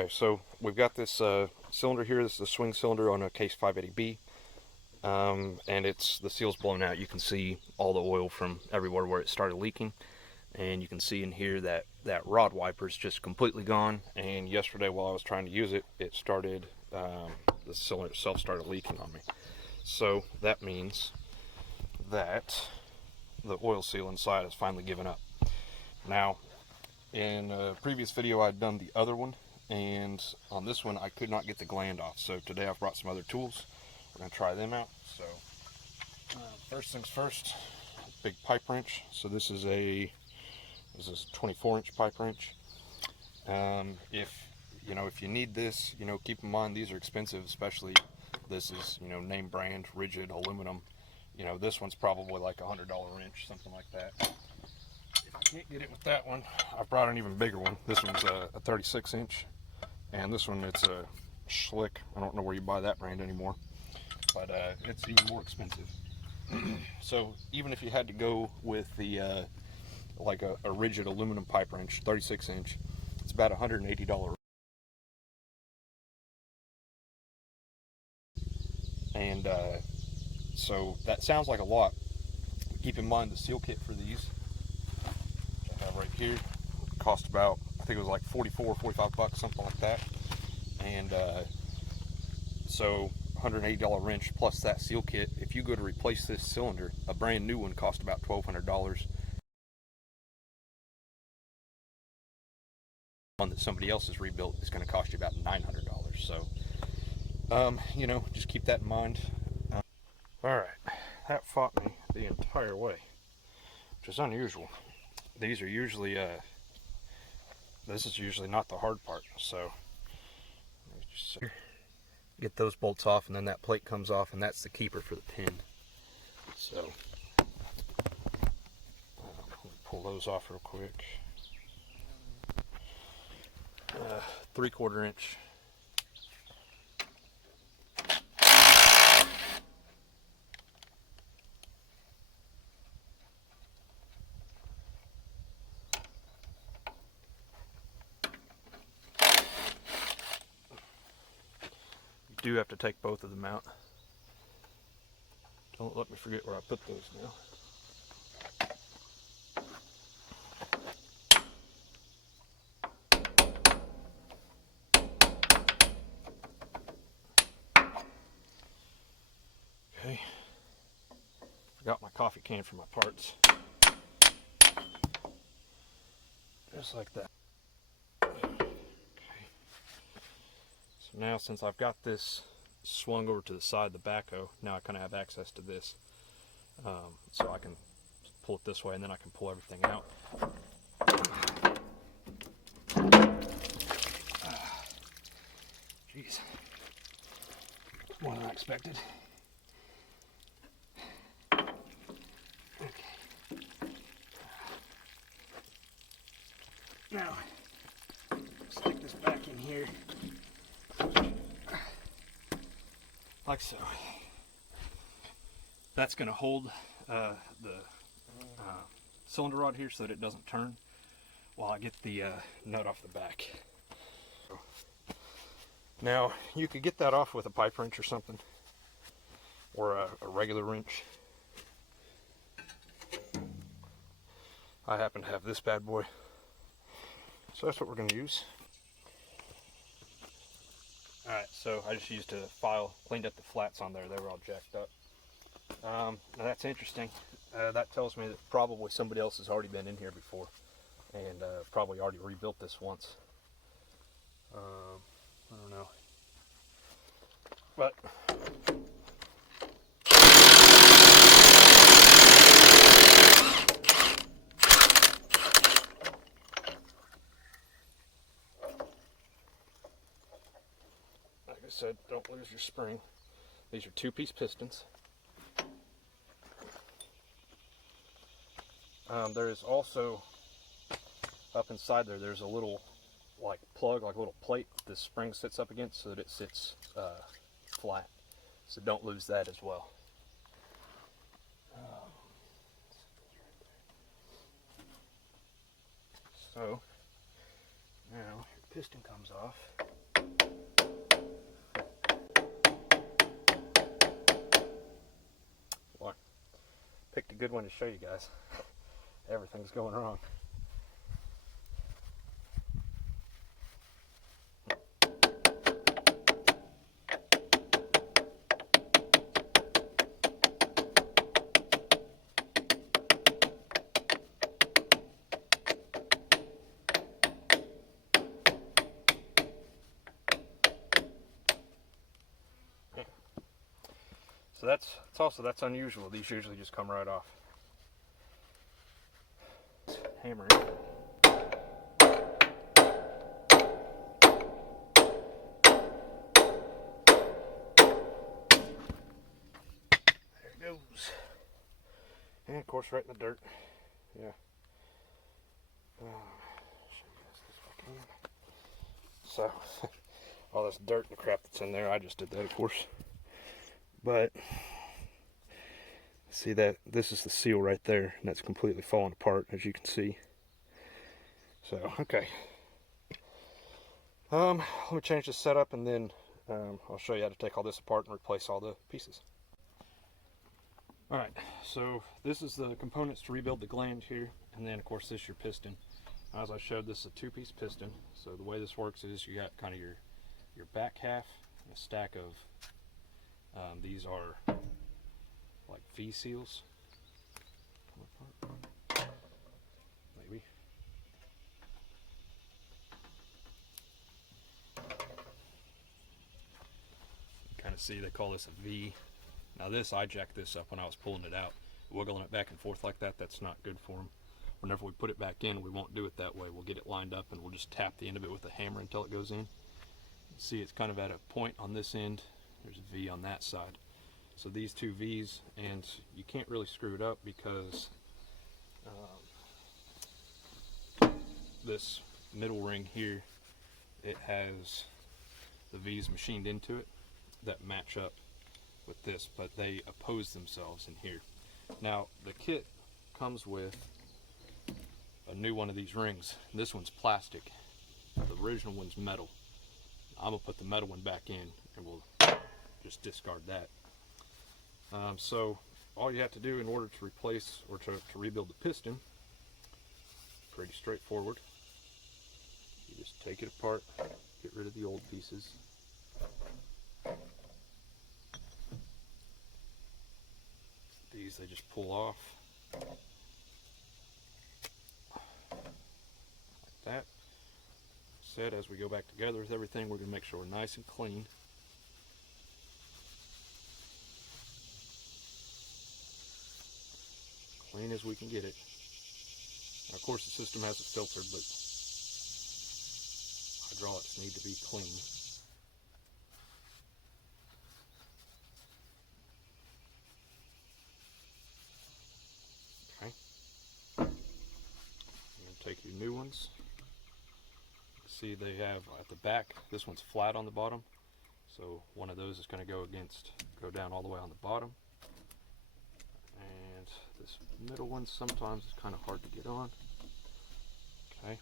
Okay, so we've got this cylinder here. This is a swing cylinder on a Case 580B, and the seal's blown out. You can see all the oil from everywhere where it started leaking, and you can see in here that rod wiper is just completely gone. And yesterday, while I was trying to use it, it started the cylinder itself started leaking on me. So that means that the oil seal inside has finally given up. Now, in a previous video, I'd done the other one, and on this one, I could not get the gland off. So today, I've brought some other tools. We're going to try them out. So first things first, big pipe wrench. So this is a 24-inch pipe wrench. If you need this, keep in mind these are expensive, especially this is name brand rigid aluminum. This one's probably like $100 wrench, something like that. If I can't get it with that one, I brought an even bigger one. This one's a 36-inch, and this one, it's a Schlick. I don't know where you buy that brand anymore, but it's even more expensive. So even if you had to go with the like a rigid aluminum pipe wrench, 36-inch, it's about $180. And so that sounds like a lot. Keep in mind the seal kit for these, which I have right here, cost about, I think it was like 44, 45 bucks, something like that. And so $180 wrench plus that seal kit. If you go to replace this cylinder, a brand new one costs about $1,200. One that somebody else has rebuilt is going to cost you about $900. So just keep that in mind. All right, that fought me the entire way, which is unusual. These are usually this is usually not the hard part. So just get those bolts off, and then that plate comes off, and that's the keeper for the pin. So pull those off real quick. 3/4 inch. You do have to take both of them out. Don't let me forget where I put those now. Okay. Forgot my coffee can for my parts. Just like that. Okay. So now, since I've got this swung over to the side of the backhoe, now I kind of have access to this. So I can pull it this way, and then I can pull everything out. Jeez. More than I expected. Okay. Now, stick this back in here. Like so. That's going to hold the cylinder rod here so that it doesn't turn while I get the nut off the back. Now, you could get that off with a pipe wrench or something, or a regular wrench. I happen to have this bad boy, so that's what we're going to use. Alright, so I just used a file, cleaned up the flats on there. They were all jacked up. Now that's interesting. That tells me that probably somebody else has already been in here before, and probably already rebuilt this once. I don't know. But like I said, don't lose your spring. These are 2-piece pistons. There is also, up inside there's a little plug, like a little plate this spring sits up against so that it sits flat. So don't lose that as well. So now your piston comes off. Picked a good one to show you guys. Everything's going wrong. So that's unusual. These usually just come right off. Hammering. There it goes. And of course right in the dirt. Yeah. So all this dirt and crap that's in there, I just did that, of course. But see that this is the seal right there, and that's completely falling apart, as you can see. So okay, let me change the setup, and then I'll show you how to take all this apart and replace all the pieces. All right, so this is the components to rebuild the gland here, and then of course this is your piston. As I showed, this is a two-piece piston. So the way this works is you got kind of your back half, and a stack of these are like V seals. Maybe. Kind of see they call this a V. Now this, I jacked this up when I was pulling it out. Wiggling it back and forth like that, that's not good for them. Whenever we put it back in, we won't do it that way. We'll get it lined up and we'll just tap the end of it with a hammer until it goes in. See, it's kind of at a point on this end. There's a V on that side. So these two V's, and you can't really screw it up because this middle ring here, it has the V's machined into it that match up with this, but they oppose themselves in here. Now the kit comes with a new one of these rings. This one's plastic. The original one's metal. I'm gonna put the metal one back in and we'll just discard that. So all you have to do in order to replace or to rebuild the piston, pretty straightforward. You just take it apart, get rid of the old pieces. These they just pull off like that. Said, as we go back together with everything, we're going to make sure we're nice and clean. Clean as we can get it. Now, of course the system has it filtered, but hydraulics need to be clean. Okay. You're going to take your new ones. See, they have at the back, this one's flat on the bottom, so one of those is going to go down all the way on the bottom, and this middle one sometimes is kind of hard to get on. Okay,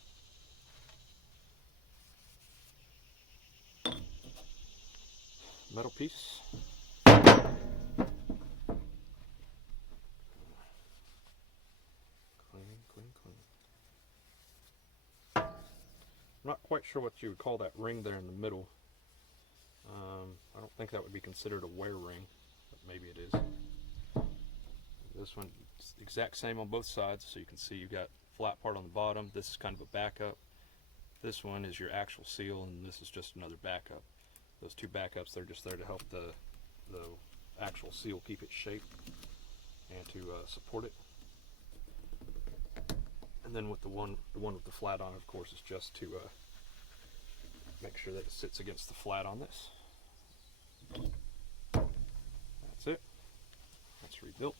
metal piece. Clean. I'm not quite sure what you would call that ring there in the middle. I don't think that would be considered a wear ring, but maybe it is. This one is the exact same on both sides, so you can see you've got flat part on the bottom. This is kind of a backup. This one is your actual seal, and this is just another backup. Those two backups, they're just there to help the actual seal keep its shape and to support it. And then with the one with the flat on, of course, is just to make sure that it sits against the flat on this. That's it. That's rebuilt.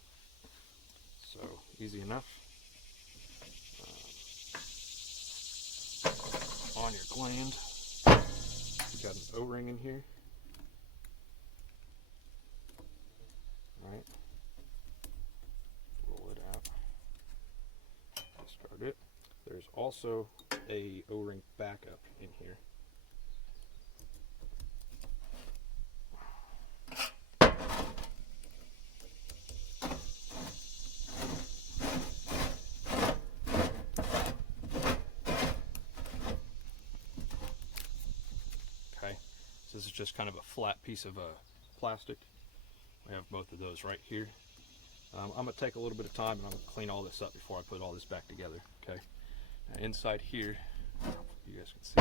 So easy enough. On your gland, you've got an O-ring in here. All right. Roll it out. Discard it. There's also a O-ring backup in here. So this is just kind of a flat piece of plastic. We have both of those right here. I'm going to take a little bit of time and I'm going to clean all this up before I put all this back together. Okay. Now inside here, you guys can see.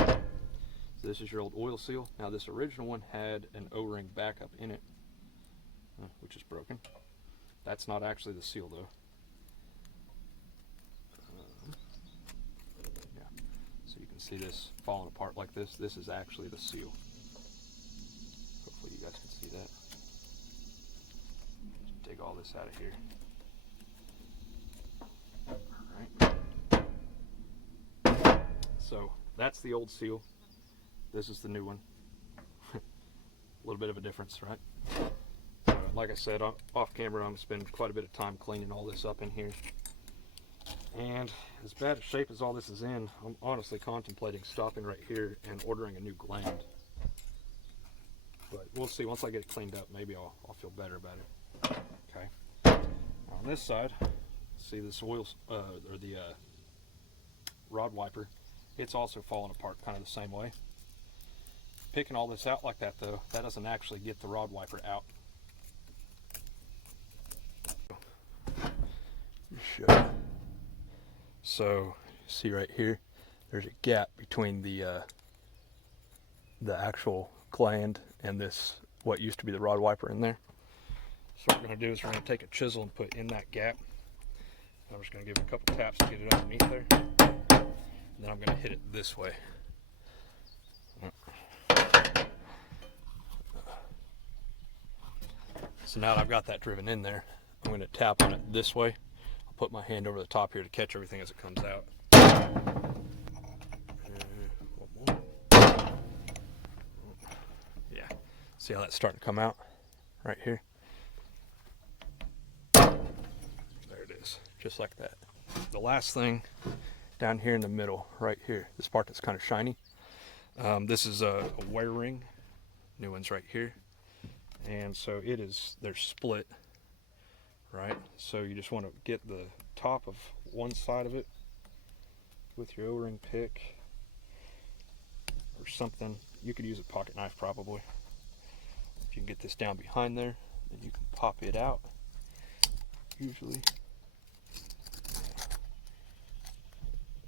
So this is your old oil seal. Now this original one had an O-ring backup in it, which is broken. That's not actually the seal though. Yeah. So you can see this falling apart like this. This is actually the seal. Hopefully you guys can see that. Just dig all this out of here. Alright. So that's the old seal. This is the new one. A little bit of a difference, right? So, like I said, off camera, I'm going to spend quite a bit of time cleaning all this up in here. And as bad a shape as all this is in, I'm honestly contemplating stopping right here and ordering a new gland. But we'll see. Once I get it cleaned up, maybe I'll feel better about it. Okay. Now on this side, see this oil, or the rod wiper. It's also falling apart kind of the same way. Picking all this out like that though, that doesn't actually get the rod wiper out. So see right here, there's a gap between the actual gland and this, what used to be the rod wiper in there. So what we're going to do is we're going to take a chisel and put in that gap. I'm just going to give it a couple taps to get it underneath there. And then I'm going to hit it this way. So now that I've got that driven in there, I'm going to tap on it this way. I'll put my hand over the top here to catch everything as it comes out. Yeah, see how that's starting to come out right here? There it is, just like that. The last thing down here in the middle, right here, this part that's kind of shiny. This is a wear ring. New one's right here. And so they're split, right? So you just want to get the top of one side of it with your O-ring pick or something. You could use a pocket knife probably. If you can get this down behind there, then you can pop it out. Usually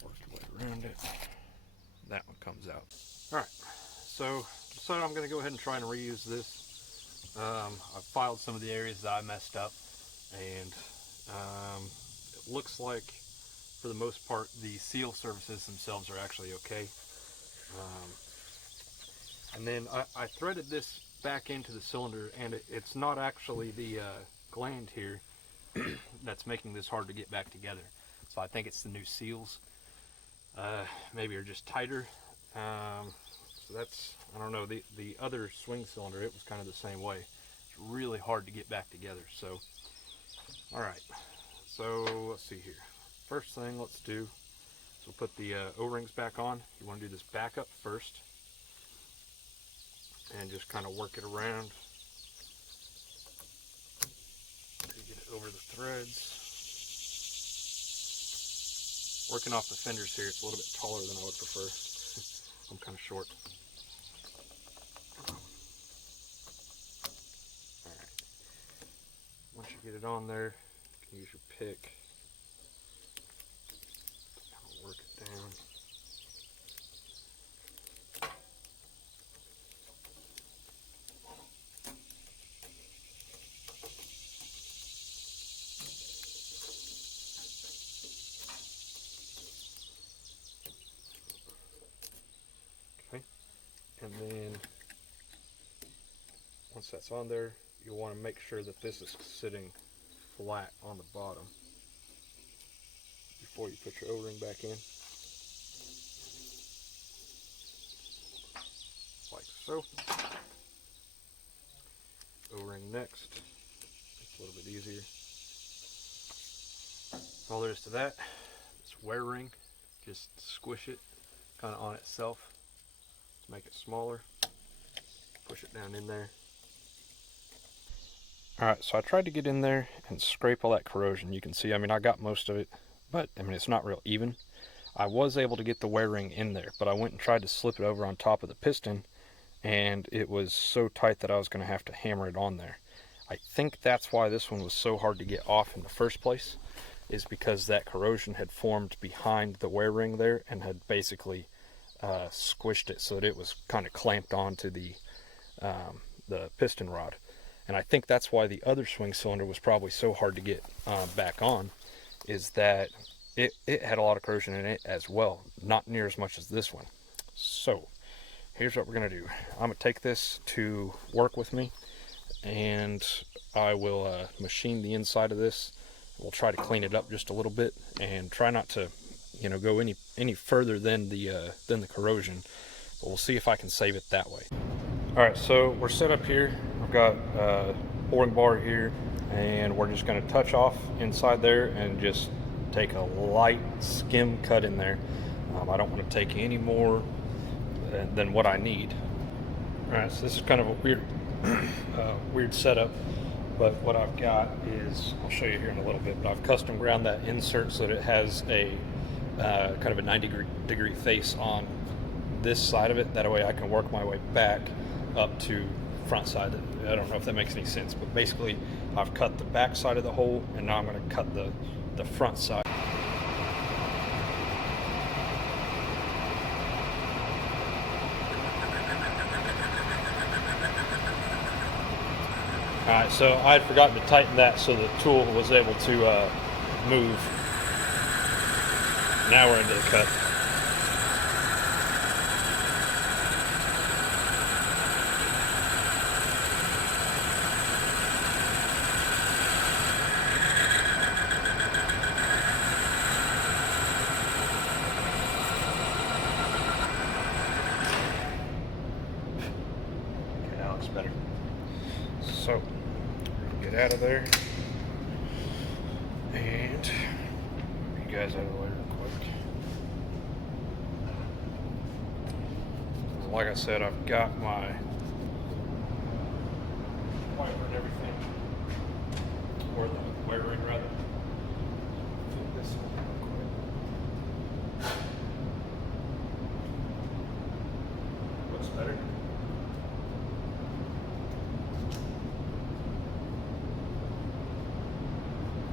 work your way around it. That one comes out. All right, so I'm going to go ahead and try and reuse this. I've filed some of the areas that I messed up, and it looks like for the most part the seal surfaces themselves are actually okay. And then I threaded this back into the cylinder, and it's not actually the gland here that's making this hard to get back together. So I think it's the new seals. Maybe are just tighter. So that's, I don't know, the other swing cylinder, it was kind of the same way. It's really hard to get back together. So, all right, so let's see here. First thing let's do is we'll put the O-rings back on. You want to do this back up first and just kind of work it around to get it over the threads. Working off the fenders here, it's a little bit taller than I would prefer. I'm kind of short. Alright. Once you get it on there, you can use your pick. Kind of work it down. Okay. And then once that's on there, you'll want to make sure that this is sitting flat on the bottom before you put your O-ring back in. Like so. O-ring next. It's a little bit easier. All there is to that. This wear ring, just squish it kind of on itself to make it smaller. Push it down in there. Alright, so I tried to get in there and scrape all that corrosion. You can see, I mean, I got most of it, but I mean, it's not real even. I was able to get the wear ring in there, but I went and tried to slip it over on top of the piston, and it was so tight that I was going to have to hammer it on there. I think that's why this one was so hard to get off in the first place, is because that corrosion had formed behind the wear ring there and had basically squished it so that it was kind of clamped onto the piston rod. And I think that's why the other swing cylinder was probably so hard to get back on, is that it had a lot of corrosion in it as well, not near as much as this one. So here's what we're going to do. I'm going to take this to work with me, and I will machine the inside of this. We'll try to clean it up just a little bit and try not to, go any further than the corrosion. But we'll see if I can save it that way. All right, so we're set up here. I've got a boring bar here, and we're just going to touch off inside there and just take a light skim cut in there. I don't want to take any more than what I need. All right, so this is kind of a weird setup, but what I've got is, I'll show you here in a little bit, but I've custom ground that insert so that it has a kind of a 90-degree face on this side of it. That way I can work my way back up to front side. I don't know if that makes any sense, but basically I've cut the back side of the hole, and now I'm going to cut the front side. Alright, so I had forgotten to tighten that so the tool was able to move. Now we're into the cut. Okay, now it looks better. So, get out of there, and you guys out of the way real quick. Like I said, I've got my wiper and everything, or the wear ring rather. Flip this one real quick. Looks better.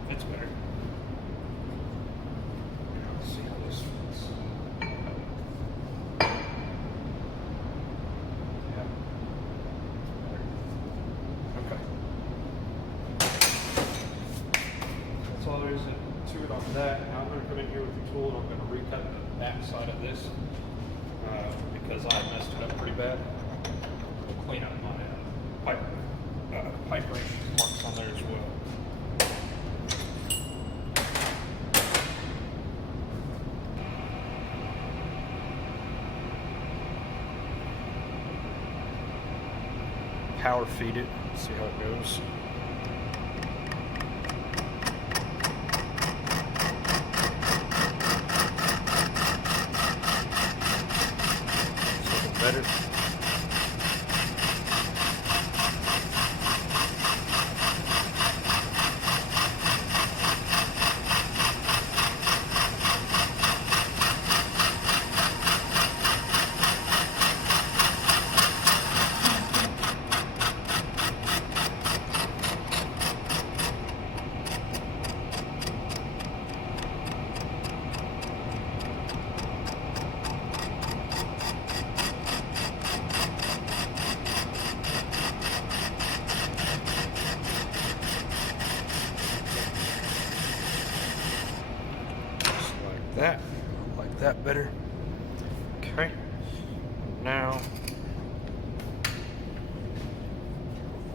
It's better. Let's see how this fits. Yeah. Okay. That's all there is to it on that. Now I'm going to come in here with the tool, and I'm going to recut the back side of this because I messed it up pretty bad. We'll clean up my pipe ring marks on there as well. Power feed it, see how it goes. It's looking better. That, I like that better. Okay, now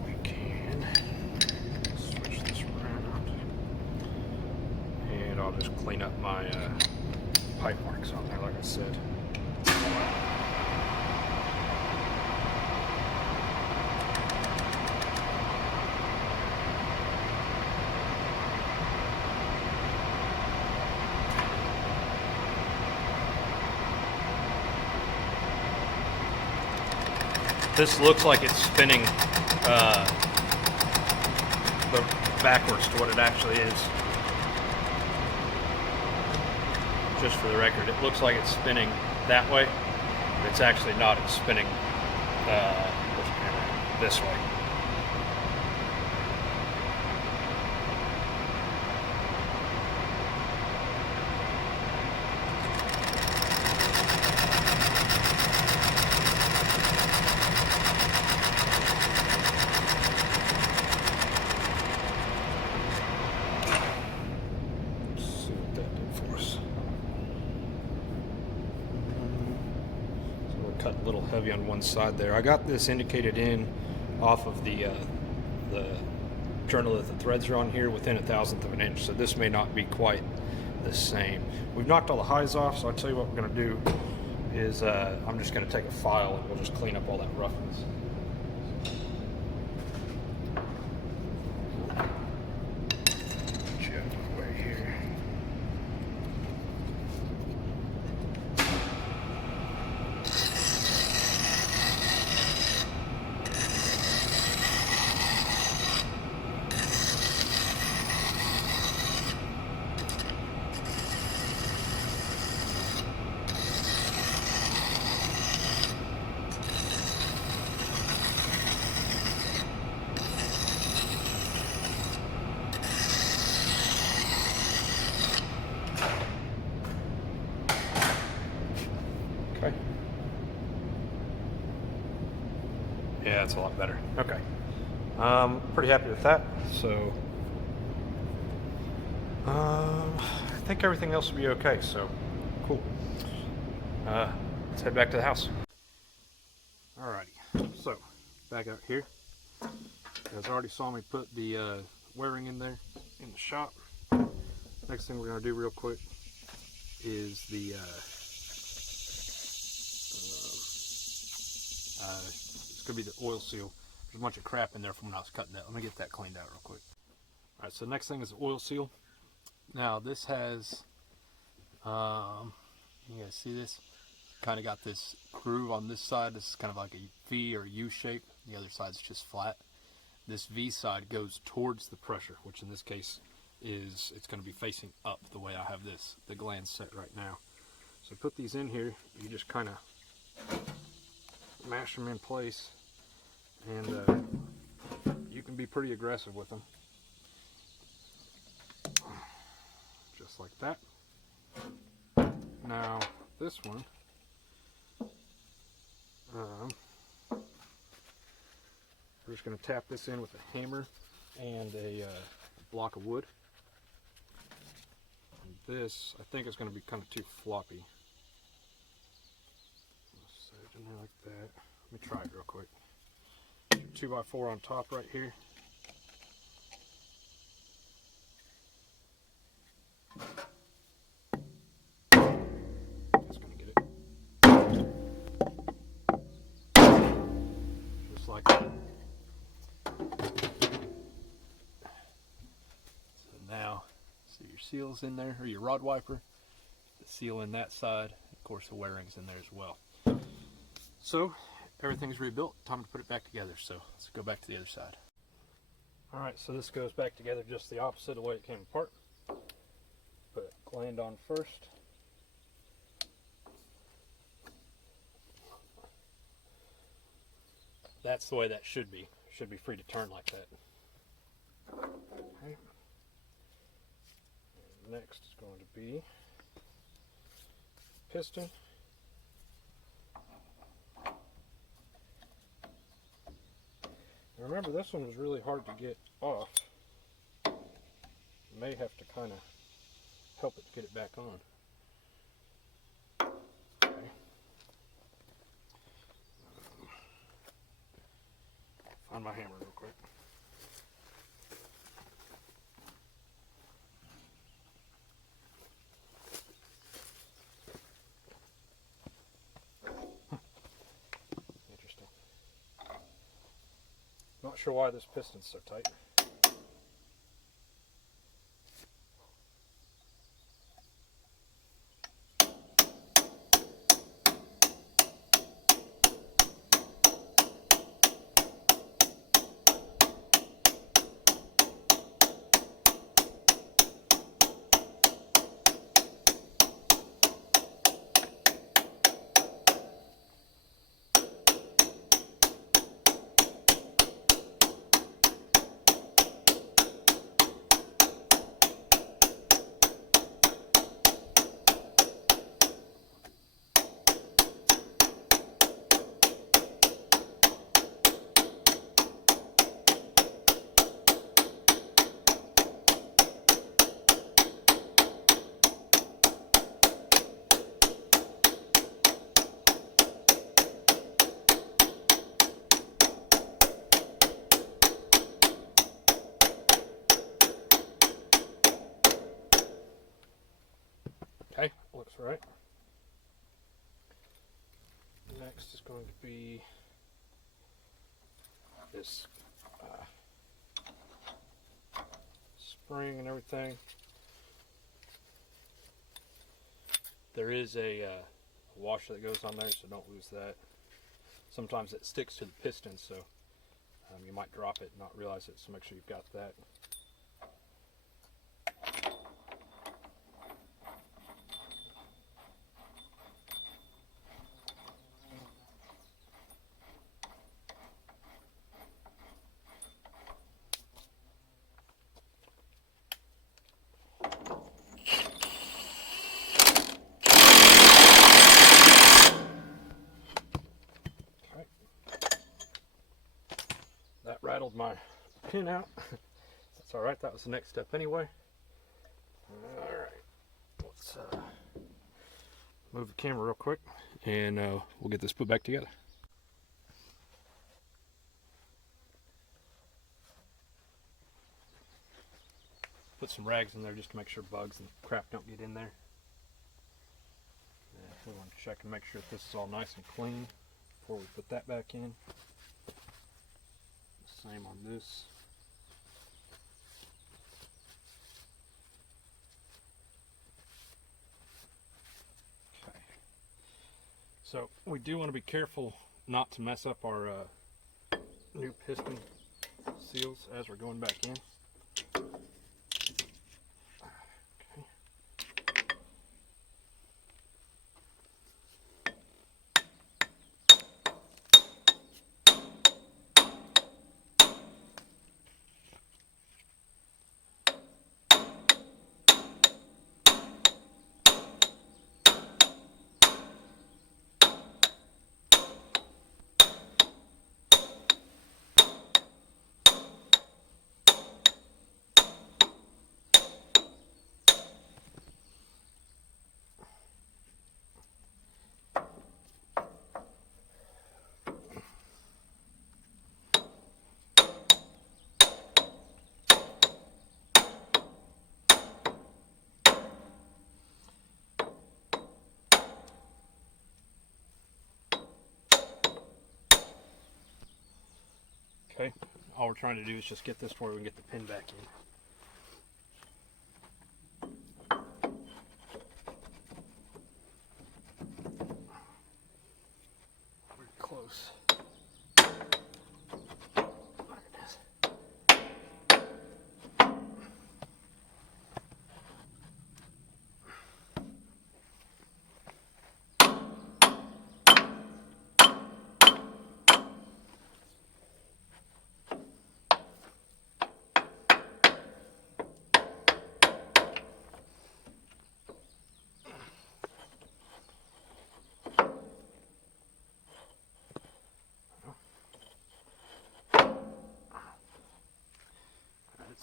we can switch this around, and I'll just clean up my pipe marks on there, like I said. This looks like it's spinning backwards to what it actually is. Just for the record, it looks like it's spinning that way, but it's actually not. It's spinning this way. Cut a little heavy on one side there. I got this indicated in off of the journal that the threads are on here within 1/1000th of an inch, so this may not be quite the same. We've knocked all the highs off, so I'll tell you what we're going to do is I'm just going to take a file and we'll just clean up all that roughness. Okay. Yeah, it's a lot better. Okay. Pretty happy with that. So, I think everything else will be okay. So, cool. Let's head back to the house. Alrighty. So, back out here. You guys already saw me put the wiring in there in the shop. Next thing we're going to do real quick is the it's going to be the oil seal. There's a bunch of crap in there from when I was cutting that. Let me get that cleaned out real quick. Alright, so next thing is the oil seal. Now this has, you guys see this? Kind of got this groove on this side. This is kind of like a V or U shape. The other side's just flat. This V side goes towards the pressure, which in this case is, it's going to be facing up the way I have this, the gland set right now. So put these in here, you just kind of mash them in place, and you can be pretty aggressive with them. Just like that. Now this one, we're just going to tap this in with a hammer and a block of wood. And this, I think, is going to be kind of too floppy. Set it in there like that. Let me try it real quick. 2x4 on top right here. That's going to get it. Just like that. So now, see your seal's in there, or your rod wiper. The seal in that side. Of course, the wiring's in there as well. So, everything's rebuilt. Time to put it back together. So, let's go back to the other side. Alright, so this goes back together just the opposite of the way it came apart. Put gland on first. That's the way that should be. Should be free to turn like that. Okay. And next is going to be piston. Remember, this one was really hard to get off. You may have to kind of help it get it back on. Okay. Find my hammer real quick. Interesting. Not sure why this piston's so tight. right. Next is going to be this spring and everything. There is a washer that goes on there, so don't lose that. Sometimes it sticks to the piston, so you might drop it and not realize it, so make sure you've got that. That rattled my pin out. That's alright, that was the next step anyway. Alright, let's move the camera real quick and we'll get this put back together. Put some rags in there just to make sure bugs and crap don't get in there. We want to check and make sure that this is all nice and clean before we put that back in. Same on this. Okay. So we do want to be careful not to mess up our new piston seals as we're going back in. Okay, all we're trying to do is just get this to where we can get the pin back in. We're close. There it is.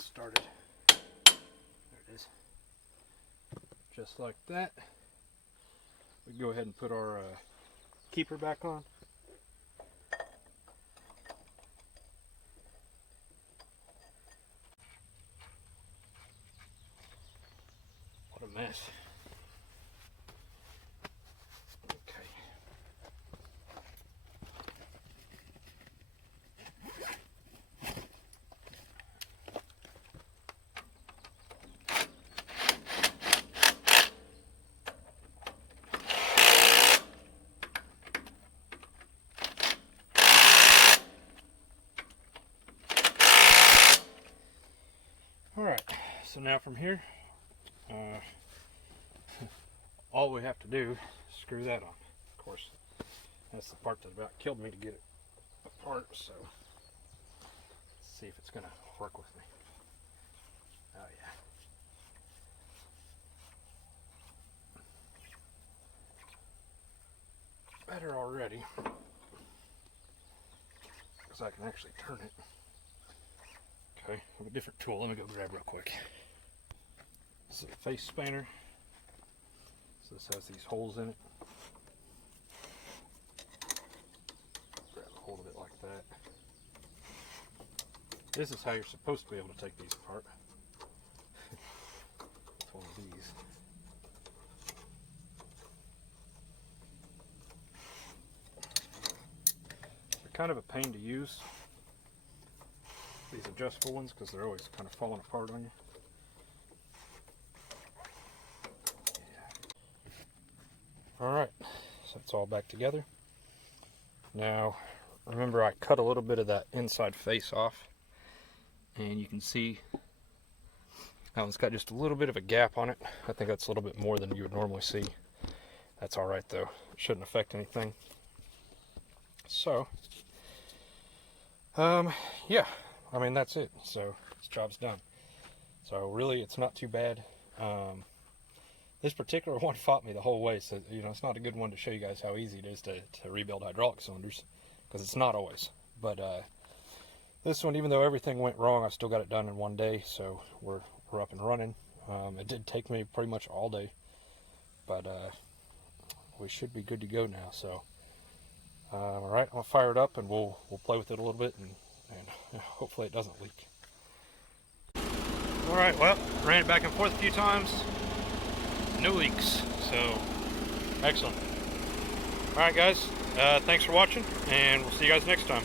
Started. There it is. Just like that. We can go ahead and put our keeper back on. What a mess. Okay. Alright, so now from here, all we have to do is screw that on. Of course, that's the part that about killed me to get it apart, so let's see if it's going to work with me. Oh yeah. Better already, because I can actually turn it. Okay, I have a different tool. Let me go grab real quick. This is a face spanner. So this has these holes in it. Grab a hold of it like that. This is how you're supposed to be able to take these apart. It's one of these. kind of a pain to use, these adjustable ones, because they're always kind of falling apart on you. Alright, so it's all back together. Now, remember I cut a little bit of that inside face off, and you can see that one's got just a little bit of a gap on it. I think that's a little bit more than you would normally see. That's alright though, it shouldn't affect anything. So, yeah, I mean that's it. So, this job's done. So really, it's not too bad. This particular one fought me the whole way, so you know it's not a good one to show you guys how easy it is to rebuild hydraulic cylinders, because it's not always. But this one, even though everything went wrong, I still got it done in one day, so we're up and running. It did take me pretty much all day, but we should be good to go now. So all right, I'll fire it up and we'll play with it a little bit, and hopefully it doesn't leak. All right, well, ran it back and forth a few times. No leaks, so excellent. All right, guys, thanks for watching, and we'll see you guys next time.